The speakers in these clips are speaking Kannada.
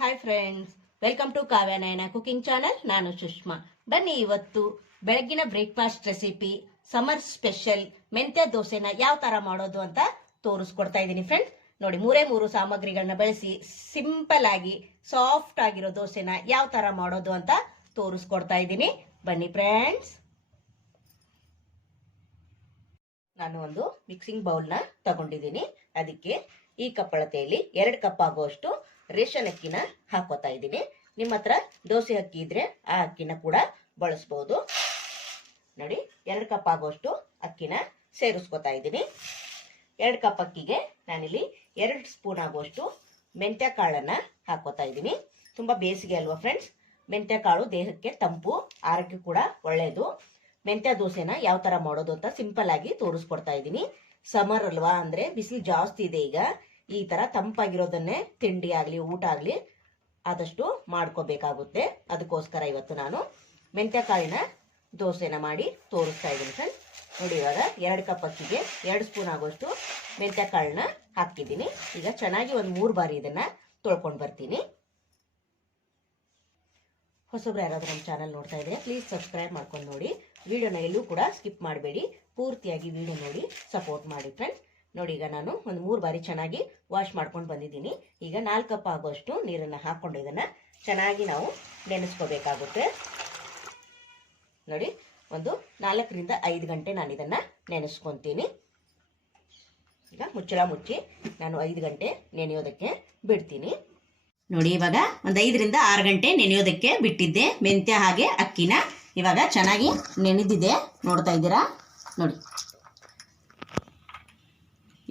Hi friends welcome to Kavyanayana cooking channel ನಾನು ಸುಷ್ಮಾ. ಬನ್ನಿ ಇವತ್ತು ಬೆಳಗ್ಗಿನ ಬ್ರೇಕ್ಫಾಸ್ಟ್ ರೆಸಿಪಿ ಸಮರ್ ಸ್ಪೆಷಲ್ ಮೆಂತ್ಯ ದೋಸೆನ ಯಾವ ತರ ಮಾಡೋದು ಅಂತ ತೋರಿಸ್ಕೊಡ್ತಾ ಇದ್ದೀನಿ ಫ್ರೆಂಡ್ಸ್ ನೋಡಿ, ಮೂರೇ ಮೂರು ಸಾಮಗ್ರಿಗಳನ್ನ ಬಳಸಿ ಸಿಂಪಲ್ ಆಗಿ ಸಾಫ್ಟ್ ಆಗಿರೋ ದೋಸೆನ ಯಾವ ತರ ಮಾಡೋದು ಅಂತ ತೋರಿಸ್ಕೊಡ್ತಾ ಇದ್ದೀನಿ. ಬನ್ನಿ ಫ್ರೆಂಡ್ಸ್ ನಾನು ಒಂದು ಮಿಕ್ಸಿಂಗ್ ಬೌಲ್ನ ತಗೊಂಡಿದ್ದೀನಿ. ಅದಕ್ಕೆ ಈ ಕಪ್ಪಳತೆಯಲ್ಲಿ ಎರಡು ಕಪ್ ಆಗುವಷ್ಟು ರೇಷನ್ ಅಕ್ಕಿನ ಹಾಕೋತಾ ಇದ್ದೀನಿ. ನಿಮ್ಮ ಹತ್ರ ದೋಸೆ ಅಕ್ಕಿ ಇದ್ರೆ ಆ ಅಕ್ಕಿನ ಕೂಡ ಬಳಸ್ಬೋದು. ನೋಡಿ, ಎರಡು ಕಪ್ ಆಗೋಷ್ಟು ಅಕ್ಕಿನ ಸೇರಿಸ್ಕೊತಾ ಇದ್ದೀನಿ. ಎರಡು ಕಪ್ ಅಕ್ಕಿಗೆ ನಾನಿಲ್ಲಿ ಎರಡು ಸ್ಪೂನ್ ಆಗುವಷ್ಟು ಮೆಂತ್ಯ ಕಾಳನ್ನು ಹಾಕೋತಾ ಇದ್ದೀನಿ. ತುಂಬಾ ಬೇಸಿಗೆ ಅಲ್ವಾ ಫ್ರೆಂಡ್ಸ್ ಮೆಂತ್ಯ ಕಾಳು ದೇಹಕ್ಕೆ ತಂಪು ಆರೋಗ್ಯ ಕೂಡ ಒಳ್ಳೆಯದು ಮೆಂತ್ಯ ದೋಸೆನ ಯಾವ ತರ ಮಾಡೋದು ಅಂತ ಸಿಂಪಲ್ ಆಗಿ ತೋರಿಸ್ಕೊಡ್ತಾ ಇದ್ದೀನಿ. ಸಮರ್ ಅಲ್ವಾ ಅಂದ್ರೆ ಬಿಸಿಲು ಜಾಸ್ತಿ ಇದೆ ಈಗ. ಈ ತರ ತಂಪಾಗಿರೋದನ್ನೇ ತಿಂಡಿ ಆಗ್ಲಿ, ಊಟ ಆಗ್ಲಿ ಆದಷ್ಟು ಮಾಡ್ಕೋಬೇಕಾಗುತ್ತೆ. ಅದಕ್ಕೋಸ್ಕರ ಇವತ್ತು ನಾನು ಮೆಂತ್ಯ ಕಾಳಿನ ದೋಸೆನ ಮಾಡಿ ತೋರಿಸ್ತಾ ಇದ್ದೀನಿ ಫ್ರೆಂಡ್ ನೋಡಿ, ಇವಾಗ ಎರಡು ಕಪ್ ಅಕ್ಕಿಗೆ ಎರಡು ಸ್ಪೂನ್ ಆಗುವಷ್ಟು ಮೆಂತ್ಯ ಕಾಳನ್ನ ಹಾಕಿದ್ದೀನಿ. ಈಗ ಚೆನ್ನಾಗಿ ಒಂದು ಮೂರು ಬಾರಿ ಇದನ್ನ ತೊಳ್ಕೊಂಡು ಬರ್ತೀನಿ. ಹೊಸಬ್ರು ಯಾರಾದ್ರೂ ನಮ್ಮ ಚಾನಲ್ ನೋಡ್ತಾ ಇದ್ರೆ ಪ್ಲೀಸ್ ಸಬ್ಸ್ಕ್ರೈಬ್ ಮಾಡ್ಕೊಂಡು ನೋಡಿ. ವಿಡಿಯೋನ ಎಲ್ಲೂ ಕೂಡ ಸ್ಕಿಪ್ ಮಾಡಬೇಡಿ. ಪೂರ್ತಿಯಾಗಿ ವಿಡಿಯೋ ನೋಡಿ ಸಪೋರ್ಟ್ ಮಾಡಿ ಫ್ರೆಂಡ್ಸ್ ನೋಡಿ ಈಗ ನಾನು ಒಂದು ಮೂರು ಬಾರಿ ಚೆನ್ನಾಗಿ ವಾಶ್ ಮಾಡ್ಕೊಂಡು ಬಂದಿದ್ದೀನಿ. ಈಗ ನಾಲ್ಕು ಕಪ್ ಆಗುವಷ್ಟು ನೀರನ್ನು ಹಾಕ್ಕೊಂಡು ಇದನ್ನು ಚೆನ್ನಾಗಿ ನಾವು ನೆನೆಸ್ಕೋಬೇಕಾಗುತ್ತೆ. ನೋಡಿ, ಒಂದು ನಾಲ್ಕರಿಂದ ಐದು ಗಂಟೆ ನಾನು ಇದನ್ನು ನೆನೆಸ್ಕೊತೀನಿ. ಈಗ ಮುಚ್ಚಳ ಮುಚ್ಚಿ ನಾನು ಐದು ಗಂಟೆ ನೆನೆಯೋದಕ್ಕೆ ಬಿಡ್ತೀನಿ. ನೋಡಿ, ಇವಾಗ ಒಂದು ಐದರಿಂದ ಆರು ಗಂಟೆ ನೆನೆಯೋದಕ್ಕೆ ಬಿಟ್ಟಿದ್ದೆ. ಮೆಂತ್ಯ ಹಾಗೆ ಅಕ್ಕಿನ ಇವಾಗ ಚೆನ್ನಾಗಿ ನೆನೆದಿದೆ. ನೋಡ್ತಾ ಇದ್ದೀರಾ? ನೋಡಿ.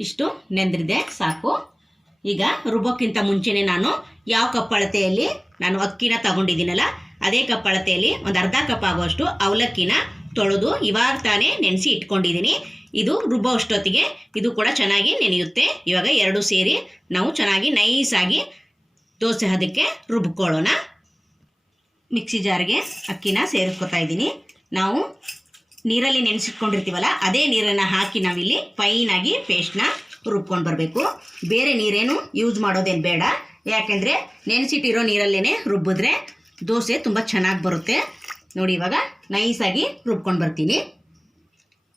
ಇಷ್ಟು ನೆಂದ್ರಿದೆ, ಸಾಕು. ಈಗ ರುಬ್ಬೋಕ್ಕಿಂತ ಮುಂಚೆನೇ ನಾನು ಯಾವ ಕಪ್ಪಳತೆಯಲ್ಲಿ ನಾನು ಅಕ್ಕಿನ ತಗೊಂಡಿದ್ದೀನಲ್ಲ, ಅದೇ ಕಪ್ಪಳತೆಯಲ್ಲಿ ಒಂದು ಅರ್ಧ ಕಪ್ ಆಗುವಷ್ಟು ಅವಲಕ್ಕಿನ ತೊಳೆದು ಇವಾಗ ತಾನೇ ನೆನೆಸಿ ಇಟ್ಕೊಂಡಿದ್ದೀನಿ. ಇದು ರುಬ್ಬೋ ಅಷ್ಟೊತ್ತಿಗೆ ಇದು ಕೂಡ ಚೆನ್ನಾಗಿ ನೆನೆಯುತ್ತೆ. ಇವಾಗ ಎರಡು ಸೇರಿ ನಾವು ಚೆನ್ನಾಗಿ ನೈಸಾಗಿ ದೋಸೆ ಹದಕ್ಕೆ ರುಬ್ಕೊಳ್ಳೋಣ. ಮಿಕ್ಸಿ ಜಾರ್ಗೆ ಅಕ್ಕಿನ ಸೇರಿಸ್ಕೊತಾ ಇದ್ದೀನಿ. ನಾವು ನೀರಲ್ಲಿ ನೆನೆಸಿಟ್ಕೊಂಡಿರ್ತೀವಲ್ಲ, ಅದೇ ನೀರನ್ನು ಹಾಕಿ ನಾವಿಲ್ಲಿ ಫೈನಾಗಿ ಪೇಸ್ಟ್ನ ರುಬ್ಕೊಂಡು ಬರಬೇಕು. ಬೇರೆ ನೀರೇನು ಯೂಸ್ ಮಾಡೋದೇನು ಬೇಡ. ಯಾಕೆಂದರೆ ನೆನೆಸಿಟ್ಟಿರೋ ನೀರಲ್ಲೇ ರುಬ್ಬಿದ್ರೆ ದೋಸೆ ತುಂಬ ಚೆನ್ನಾಗಿ ಬರುತ್ತೆ. ನೋಡಿ ಇವಾಗ ನೈಸಾಗಿ ರುಬ್ಕೊಂಡು ಬರ್ತೀನಿ.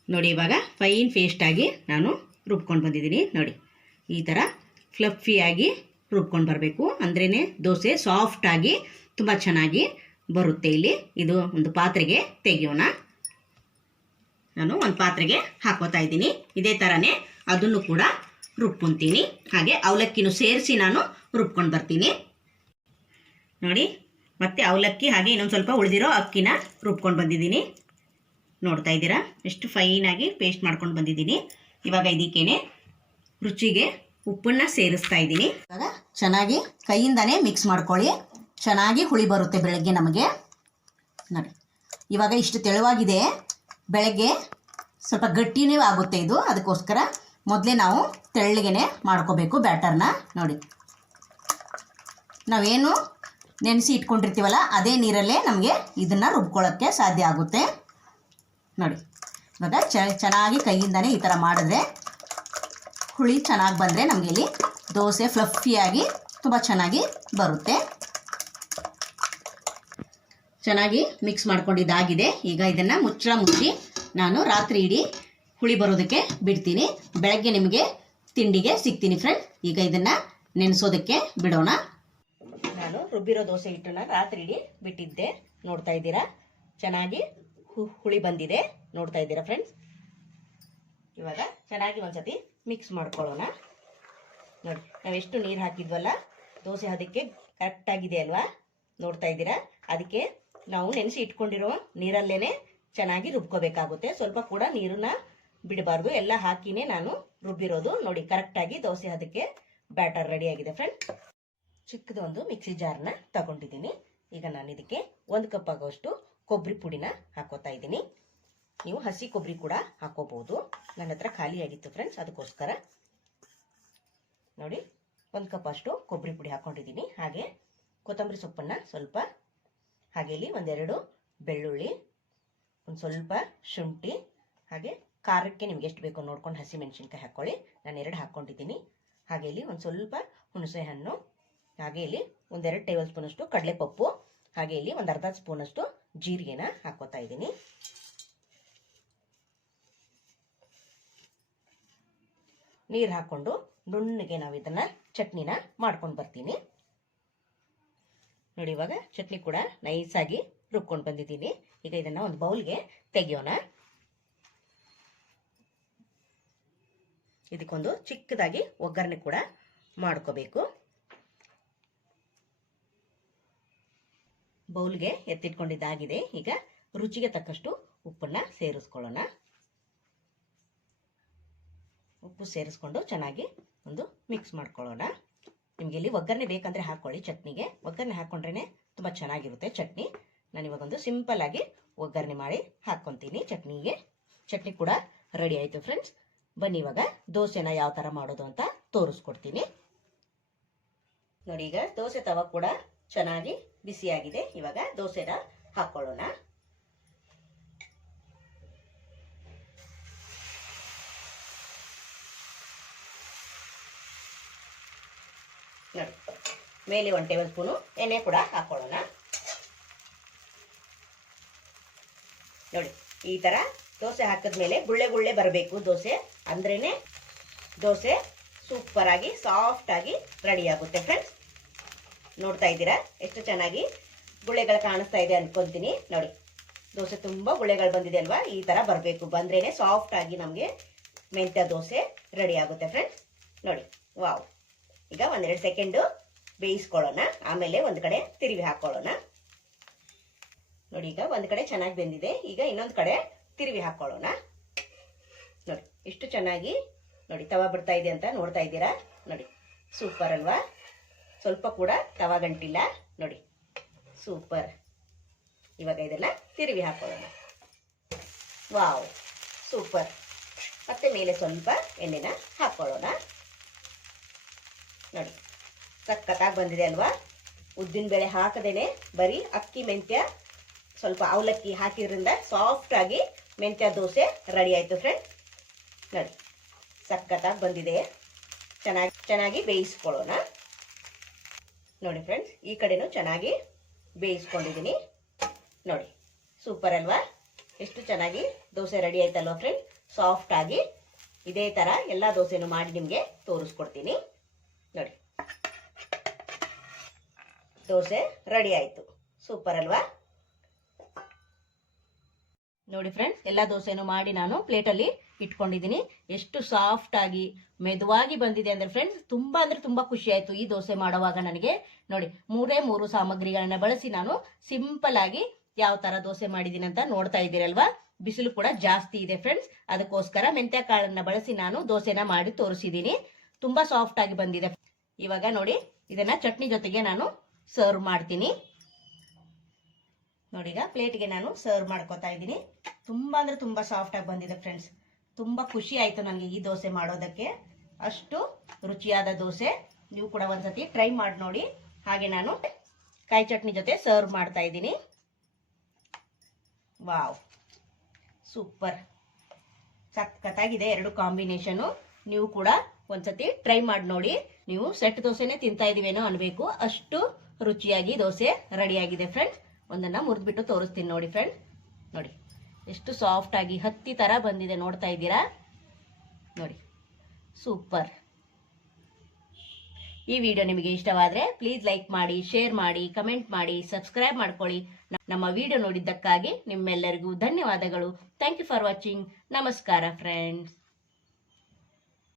ನೋಡಿ ಇವಾಗ ಫೈನ್ ಪೇಸ್ಟಾಗಿ ನಾನು ರುಬ್ಕೊಂಡು ಬಂದಿದ್ದೀನಿ. ನೋಡಿ, ಈ ಥರ ಫ್ಲಫಿಯಾಗಿ ರುಬ್ಕೊಂಡು ಬರಬೇಕು. ಅಂದ್ರೇ ದೋಸೆ ಸಾಫ್ಟಾಗಿ ತುಂಬ ಚೆನ್ನಾಗಿ ಬರುತ್ತೆ ಇಲ್ಲಿ. ಇದು ಒಂದು ಪಾತ್ರೆಗೆ ತೆಗೆಯೋಣ. ನಾನು ಒಂದು ಪಾತ್ರೆಗೆ ಹಾಕೋತಾ ಇದ್ದೀನಿ. ಇದೇ ಥರನೇ ಅದನ್ನು ಕೂಡ ರುಬ್ಕೊತೀನಿ. ಹಾಗೆ ಅವಲಕ್ಕಿನೂ ಸೇರಿಸಿ ನಾನು ರುಬ್ಕೊಂಡು ಬರ್ತೀನಿ. ನೋಡಿ, ಮತ್ತೆ ಅವಲಕ್ಕಿ ಹಾಗೆ ಇನ್ನೊಂದು ಸ್ವಲ್ಪ ಉಳಿದಿರೋ ಅಕ್ಕಿನ ರುಬ್ಕೊಂಡು ಬಂದಿದ್ದೀನಿ. ನೋಡ್ತಾ ಇದ್ದೀರಾ? ಎಷ್ಟು ಫೈನಾಗಿ ಪೇಸ್ಟ್ ಮಾಡ್ಕೊಂಡು ಬಂದಿದ್ದೀನಿ. ಇವಾಗ ಇದಕ್ಕೇನೆ ರುಚಿಗೆ ಉಪ್ಪನ್ನ ಸೇರಿಸ್ತಾ ಇದ್ದೀನಿ. ಇವಾಗ ಚೆನ್ನಾಗಿ ಕೈಯಿಂದನೇ ಮಿಕ್ಸ್ ಮಾಡ್ಕೊಳ್ಳಿ. ಚೆನ್ನಾಗಿ ಹುಳಿ ಬರುತ್ತೆ ಬೆಳಗ್ಗೆ ನಮಗೆ. ನೋಡಿ, ಇವಾಗ ಇಷ್ಟು ತೆಳುವಾಗಿದೆ. ಬೆಳಗ್ಗೆ ಸ್ವಲ್ಪ ಗಟ್ಟಿನೇ ಆಗುತ್ತೆ ಇದು. ಅದಕ್ಕೋಸ್ಕರ ಮೊದಲೇ ನಾವು ತೆಳ್ಳಗೆನೆ ಮಾಡ್ಕೋಬೇಕು ಬ್ಯಾಟರ್ನ. ನೋಡಿ. ನಾವೇನು ನೆನೆಸಿ ಇಟ್ಕೊಂಡಿರ್ತೀವಲ್ಲ, ಅದೇ ನೀರಲ್ಲೇ ನಮಗೆ ಇದನ್ನು ರುಬ್ಕೊಳ್ಳೋಕ್ಕೆ ಸಾಧ್ಯ ಆಗುತ್ತೆ. ನೋಡಿ. ಇವಾಗ ಚೆನ್ನಾಗಿ ಕೈಯಿಂದನೇ ಈ ಥರ ಮಾಡಿದ್ರೆ ಹುಳಿ ಚೆನ್ನಾಗಿ ಬಂದರೆ ನಮಗೆ ಇಲ್ಲಿ ದೋಸೆ ಫ್ಲಫಿಯಾಗಿ ತುಂಬ ಚೆನ್ನಾಗಿ ಬರುತ್ತೆ. ಚೆನ್ನಾಗಿ ಮಿಕ್ಸ್ ಮಾಡ್ಕೊಂಡಿದ್ದಾಗಿದೆ. ಈಗ ಇದನ್ನು ಮುಚ್ಚಳ ಮುಚ್ಚಿ ನಾನು ರಾತ್ರಿ ಇಡೀ ಹುಳಿ ಬರೋದಕ್ಕೆ ಬಿಡ್ತೀನಿ. ಬೆಳಗ್ಗೆ ನಿಮಗೆ ತಿಂಡಿಗೆ ಸಿಗ್ತೀನಿ ಫ್ರೆಂಡ್ ಈಗ ಇದನ್ನು ನೆನೆಸೋದಕ್ಕೆ ಬಿಡೋಣ. ನಾನು ರುಬ್ಬಿರೋ ದೋಸೆ ಹಿಟ್ಟನ್ನ ರಾತ್ರಿ ಇಡೀ ಬಿಟ್ಟಿದ್ದೆ. ನೋಡ್ತಾ ಇದ್ದೀರಾ? ಚೆನ್ನಾಗಿ ಹುಳಿ ಬಂದಿದೆ. ನೋಡ್ತಾ ಇದ್ದೀರಾ ಫ್ರೆಂಡ್ಸ್ ಇವಾಗ ಚೆನ್ನಾಗಿ ಒಂದ್ಸತಿ ಮಿಕ್ಸ್ ಮಾಡ್ಕೊಳ್ಳೋಣ. ನೋಡಿ ನಾವೆಷ್ಟು ನೀರು ಹಾಕಿದ್ವಲ್ಲ? ದೋಸೆ ಅದಕ್ಕೆ ಕರೆಕ್ಟಾಗಿದೆ ಅಲ್ವಾ? ನೋಡ್ತಾ ಇದ್ದೀರಾ? ಅದಕ್ಕೆ ನಾವು ನೆನೆಸಿ ಇಟ್ಕೊಂಡಿರೋ ನೀರಲ್ಲೇನೆ ಚೆನ್ನಾಗಿ ರುಬ್ಕೋಬೇಕಾಗುತ್ತೆ. ಸ್ವಲ್ಪ ಕೂಡ ನೀರನ್ನ ಬಿಡಬಾರ್ದು. ಎಲ್ಲ ಹಾಕಿನೇ ನಾನು ರುಬ್ಬಿರೋದು. ನೋಡಿ ಕರೆಕ್ಟಾಗಿ ದೋಸೆ ಅದಕ್ಕೆ ಬ್ಯಾಟರ್ ರೆಡಿ ಆಗಿದೆ ಫ್ರೆಂಡ್ ಚಿಕ್ಕದೊಂದು ಮಿಕ್ಸಿ ಜಾರ್ನ ತಗೊಂಡಿದ್ದೀನಿ. ಈಗ ನಾನು ಇದಕ್ಕೆ ಒಂದು ಕಪ್ ಆಗೋಷ್ಟು ಕೊಬ್ಬರಿ ಪುಡಿನ ಹಾಕೋತಾ ಇದ್ದೀನಿ. ನೀವು ಹಸಿ ಕೊಬ್ಬರಿ ಕೂಡ ಹಾಕೋಬಹುದು. ನನ್ನ ಹತ್ರ ಖಾಲಿ ಆಗಿತ್ತು ಫ್ರೆಂಡ್ಸ್ ಅದಕ್ಕೋಸ್ಕರ. ನೋಡಿ, ಒಂದು ಕಪ್ ಅಷ್ಟು ಕೊಬ್ಬರಿ ಪುಡಿ ಹಾಕೊಂಡಿದ್ದೀನಿ. ಹಾಗೆ ಕೊತ್ತಂಬರಿ ಸೊಪ್ಪನ್ನು ಸ್ವಲ್ಪ ಹಾಗೆ ಇಲ್ಲಿ ಒಂದೆರಡು ಬೆಳ್ಳುಳ್ಳಿ, ಒಂದು ಸ್ವಲ್ಪ ಶುಂಠಿ, ಹಾಗೆ ಖಾರಕ್ಕೆ ನಿಮ್ಗೆ ಎಷ್ಟು ಬೇಕೋ ನೋಡ್ಕೊಂಡು ಹಸಿ ಮೆಣಸಿನ್ಕಾಯಿ ಹಾಕ್ಕೊಳ್ಳಿ ನಾನು ಎರಡು ಹಾಕ್ಕೊಂಡಿದ್ದೀನಿ. ಹಾಗೆ ಇಲ್ಲಿ ಒಂದು ಸ್ವಲ್ಪ ಹುಣಸೆ ಹಣ್ಣು ಹಾಗೆ ಇಲ್ಲಿ ಒಂದೆರಡು ಟೇಬಲ್ ಸ್ಪೂನಷ್ಟು ಕಡಲೆಪಪ್ಪು, ಹಾಗೆ ಇಲ್ಲಿ ಒಂದು ಅರ್ಧ ಸ್ಪೂನಷ್ಟು ಜೀರಿಗೆನ ಹಾಕೋತಾ ಇದ್ದೀನಿ. ನೀರು ಹಾಕ್ಕೊಂಡು ನುಣ್ಣಗೆ ನಾವು ಇದನ್ನು ಚಟ್ನಿನ ಮಾಡ್ಕೊಂಡು ಬರ್ತೀನಿ. ನೋಡಿ, ಇವಾಗ ಚಟ್ನಿ ಕೂಡ ನೈಸಾಗಿ ರುಬ್ಕೊಂಡು ಬಂದಿದ್ದೀನಿ. ಈಗ ಇದನ್ನ ಒಂದು ಬೌಲ್ಗೆ ತೆಗಿಯೋಣ. ಇದಕ್ಕೊಂದು ಚಿಕ್ಕದಾಗಿ ಒಗ್ಗರಣೆ ಕೂಡ ಮಾಡ್ಕೋಬೇಕು. ಬೌಲ್ಗೆ ಎತ್ತಿಟ್ಕೊಂಡಿದ್ದಾಗಿದೆ. ಈಗ ರುಚಿಗೆ ತಕ್ಕಷ್ಟು ಉಪ್ಪನ್ನ ಸೇರಿಸ್ಕೊಳ್ಳೋಣ. ಉಪ್ಪು ಸೇರಿಸ್ಕೊಂಡು ಚೆನ್ನಾಗಿ ಒಂದು ಮಿಕ್ಸ್ ಮಾಡ್ಕೊಳ್ಳೋಣ. ನಿಮಗೆ ಇಲ್ಲಿ ಒಗ್ಗರಣೆ ಬೇಕಂದ್ರೆ ಹಾಕೊಳ್ಳಿ ಚಟ್ನಿಗೆ. ಒಗ್ಗರಣೆ ಹಾಕ್ಕೊಂಡ್ರೇ ತುಂಬ ಚೆನ್ನಾಗಿರುತ್ತೆ ಚಟ್ನಿ. ನಾನು ಇವಾಗೊಂದು ಸಿಂಪಲ್ ಆಗಿ ಒಗ್ಗರಣೆ ಮಾಡಿ ಹಾಕ್ಕೊತೀನಿ ಚಟ್ನಿಗೆ. ಚಟ್ನಿ ಕೂಡ ರೆಡಿ ಆಯಿತು ಫ್ರೆಂಡ್ಸ್ ಬನ್ನಿ ಇವಾಗ ದೋಸೆನ ಯಾವ ಥರ ಮಾಡೋದು ಅಂತ ತೋರಿಸ್ಕೊಡ್ತೀನಿ. ನೋಡಿ ಈಗ ದೋಸೆ ತವ ಕೂಡ ಚೆನ್ನಾಗಿ ಬಿಸಿಯಾಗಿದೆ. ಇವಾಗ ದೋಸೆನ ಹಾಕೊಳ್ಳೋಣ ನೋಡಿ ಮೇಲೆ ಒಂದು ಟೇಬಲ್ ಸ್ಪೂನು ಎಣ್ಣೆ ಕೂಡ ಹಾಕ್ಕೊಳ್ಳೋಣ ನೋಡಿ, ಈ ಥರ ದೋಸೆ ಹಾಕಿದ್ಮೇಲೆ ಗುಳ್ಳೆ ಗುಳ್ಳೆ ಬರಬೇಕು ದೋಸೆ. ಅಂದ್ರೇ ದೋಸೆ ಸೂಪರಾಗಿ ಸಾಫ್ಟಾಗಿ ರೆಡಿಯಾಗುತ್ತೆ ಫ್ರೆಂಡ್ಸ್ ನೋಡ್ತಾ ಇದ್ದೀರಾ? ಎಷ್ಟು ಚೆನ್ನಾಗಿ ಗುಳ್ಳೆಗಳು ಕಾಣಿಸ್ತಾ ಇದೆ ಅನ್ಕೊಂತೀನಿ. ನೋಡಿ, ದೋಸೆ ತುಂಬ ಗುಳ್ಳೆಗಳು ಬಂದಿದೆ ಅಲ್ವಾ? ಈ ಥರ ಬರಬೇಕು. ಬಂದ್ರೇ ಸಾಫ್ಟಾಗಿ ನಮಗೆ ಮೆಂತ್ಯ ದೋಸೆ ರೆಡಿ ಆಗುತ್ತೆ ಫ್ರೆಂಡ್ಸ್ ನೋಡಿ ವಾವ್ ಈಗ ಒಂದೆರಡು ಸೆಕೆಂಡು ಬೇಯಿಸ್ಕೊಳ್ಳೋಣ. ಆಮೇಲೆ ಒಂದು ಕಡೆ ತಿರುವಿ ಹಾಕೊಳ್ಳೋಣ. ನೋಡಿ, ಈಗ ಒಂದು ಕಡೆ ಚೆನ್ನಾಗಿ ಬೆಂದಿದೆ. ಈಗ ಇನ್ನೊಂದು ಕಡೆ ತಿರುವಿ ಹಾಕೊಳ್ಳೋಣ. ನೋಡಿ ಎಷ್ಟು ಚೆನ್ನಾಗಿ, ನೋಡಿ, ತವ ಬಿಡ್ತಾ ಇದೆ ಅಂತ ನೋಡ್ತಾ ಇದ್ದೀರಾ? ನೋಡಿ ಸೂಪರ್ ಅಲ್ವಾ? ಸ್ವಲ್ಪ ಕೂಡ ತವ ಗಂಟಿಲ್ಲ. ನೋಡಿ ಸೂಪರ್ ಇವಾಗ ಇದನ್ನ ತಿರುವಿ ಹಾಕೊಳ್ಳೋಣ. ವಾವ್ ಸೂಪರ್ ಮತ್ತೆ ಮೇಲೆ ಸ್ವಲ್ಪ ಎಣ್ಣೆನ ಹಾಕೊಳ್ಳೋಣ. ನೋಡಿ ಸಖತ್ತಾಗಿ ಬಂದಿದೆ ಅಲ್ವಾ? ಉದ್ದಿನ ಬೇಳೆ ಹಾಕದೇನೆ ಬರೀ ಅಕ್ಕಿ, ಮೆಂತ್ಯ ಸ್ವಲ್ಪ ಅವಲಕ್ಕಿ ಹಾಕಿದ್ರಿಂದ ಸಾಫ್ಟ್ ಆಗಿ ಮೆಂತ್ಯ ದೋಸೆ ರೆಡಿ ಆಯ್ತು ಫ್ರೆಂಡ್ ನೋಡಿ, ಸಕ್ಕತ್ತಾಗಿ ಬಂದಿದೆ. ಚೆನ್ನಾಗಿ ಚೆನ್ನಾಗಿ ಬೇಯಿಸ್ಕೊಳ್ಳೋಣ. ನೋಡಿ ಫ್ರೆಂಡ್ಸ್ ಈ ಕಡೆನೂ ಚೆನ್ನಾಗಿ ಬೇಯಿಸ್ಕೊಂಡಿದ್ದೀನಿ. ನೋಡಿ ಸೂಪರ್ ಅಲ್ವಾ? ಎಷ್ಟು ಚೆನ್ನಾಗಿ ದೋಸೆ ರೆಡಿ ಆಯ್ತಲ್ವಾ ಫ್ರೆಂಡ್ ಆಗಿ ಇದೇ ತರ ಎಲ್ಲ ದೋಸೆನೂ ಮಾಡಿ ನಿಮಗೆ ತೋರಿಸ್ಕೊಡ್ತೀನಿ. ನೋಡಿ ದೋಸೆ ರೆಡಿ ಆಯ್ತು. ಸೂಪರ್ ಅಲ್ವಾ? ನೋಡಿ ಫ್ರೆಂಡ್ಸ್ ಎಲ್ಲ ದೋಸೆನೂ ಮಾಡಿ ನಾನು ಪ್ಲೇಟಲ್ಲಿ ಇಟ್ಕೊಂಡಿದ್ದೀನಿ. ಎಷ್ಟು ಸಾಫ್ಟ್ ಆಗಿ, ಮೆದುವಾಗಿ ಬಂದಿದೆ ಅಂದ್ರೆ ಫ್ರೆಂಡ್ಸ್ ತುಂಬಾ ಅಂದ್ರೆ ತುಂಬಾ ಖುಷಿ ಆಯ್ತು ಈ ದೋಸೆ ಮಾಡುವಾಗ ನನಗೆ. ನೋಡಿ, ಮೂರೇ ಮೂರು ಸಾಮಗ್ರಿಗಳನ್ನ ಬಳಸಿ ನಾನು ಸಿಂಪಲ್ ಆಗಿ ಯಾವ ತರ ದೋಸೆ ಮಾಡಿದ್ದೀನಿ ಅಂತ ನೋಡ್ತಾ ಇದ್ದೀರಲ್ವಾ ಬಿಸಿಲು ಕೂಡ ಜಾಸ್ತಿ ಇದೆ ಫ್ರೆಂಡ್ಸ್ ಅದಕ್ಕೋಸ್ಕರ ಮೆಂತ್ಯ ಕಾಳನ್ನ ಬಳಸಿ ನಾನು ದೋಸೆನ ಮಾಡಿ ತೋರಿಸಿದ್ದೀನಿ. ತುಂಬಾ ಸಾಫ್ಟ್ ಆಗಿ ಬಂದಿದೆ. ಇವಾಗ ನೋಡಿ, ಇದನ್ನ ಚಟ್ನಿ ಜೊತೆಗೆ ನಾನು ಸರ್ವ್ ಮಾಡ್ತೀನಿ. ನೋಡಿ ಈಗ ಪ್ಲೇಟ್ಗೆ ನಾನು ಸರ್ವ್ ಮಾಡ್ಕೋತಾ ಇದ್ದೀನಿ. ತುಂಬಾ ಅಂದ್ರೆ ತುಂಬಾ ಸಾಫ್ಟ್ ಆಗಿ ಬಂದಿದೆ ಫ್ರೆಂಡ್ಸ್ ತುಂಬಾ ಖುಷಿ ಆಯ್ತು ನನಗೆ ಈ ದೋಸೆ ಮಾಡೋದಕ್ಕೆ. ಅಷ್ಟು ರುಚಿಯಾದ ದೋಸೆ. ನೀವು ಕೂಡ ಒಂದ್ಸತಿ ಟ್ರೈ ಮಾಡಿ ನೋಡಿ. ಹಾಗೆ ನಾನು ಕಾಯಿ ಚಟ್ನಿ ಜೊತೆ ಸರ್ವ್ ಮಾಡ್ತಾ ಇದ್ದೀನಿ. ವಾವ್. ಸೂಪರ್. ಸಖತ್ತಾಗಿದೆ ಎರಡು ಕಾಂಬಿನೇಷನು ನೀವು ಕೂಡ ಒಂದ್ಸತಿ ಟ್ರೈ ಮಾಡಿ ನೋಡಿ. ನೀವು ಸೆಟ್ ದೋಸೆನೇ ತಿಂತಾ ಇದೀವೇನೋ ಅನ್ಬೇಕು. ಅಷ್ಟು ರುಚಿಯಾಗಿ ದೋಸೆ ರೆಡಿ ಆಗಿದೆ ಫ್ರೆಂಡ್ಸ್ ಒಂದನ್ನ ಮುರಿದ್ಬಿಟ್ಟು ತೋರಿಸ್ತೀನಿ ನೋಡಿ ಫ್ರೆಂಡ್ ನೋಡಿ, ಎಷ್ಟು ಸಾಫ್ಟ್ ಆಗಿ ಹತ್ತಿ ತರ ಬಂದಿದೆ ನೋಡ್ತಾ ಇದ್ದೀರಾ? ನೋಡಿ ಸೂಪರ್ ಈ ವಿಡಿಯೋ ನಿಮಗೆ ಇಷ್ಟವಾದ್ರೆ ಪ್ಲೀಸ್ ಲೈಕ್ ಮಾಡಿ ಶೇರ್ ಮಾಡಿ ಕಮೆಂಟ್ ಮಾಡಿ ಸಬ್ಸ್ಕ್ರೈಬ್ ಮಾಡ್ಕೊಳ್ಳಿ. ನಮ್ಮ ವಿಡಿಯೋ ನೋಡಿದ್ದಕ್ಕಾಗಿ ನಿಮ್ಮೆಲ್ಲರಿಗೂ ಧನ್ಯವಾದಗಳು. ಥ್ಯಾಂಕ್ ಯು ಫಾರ್ ವಾಚಿಂಗ್ ನಮಸ್ಕಾರ ಫ್ರೆಂಡ್ಸ್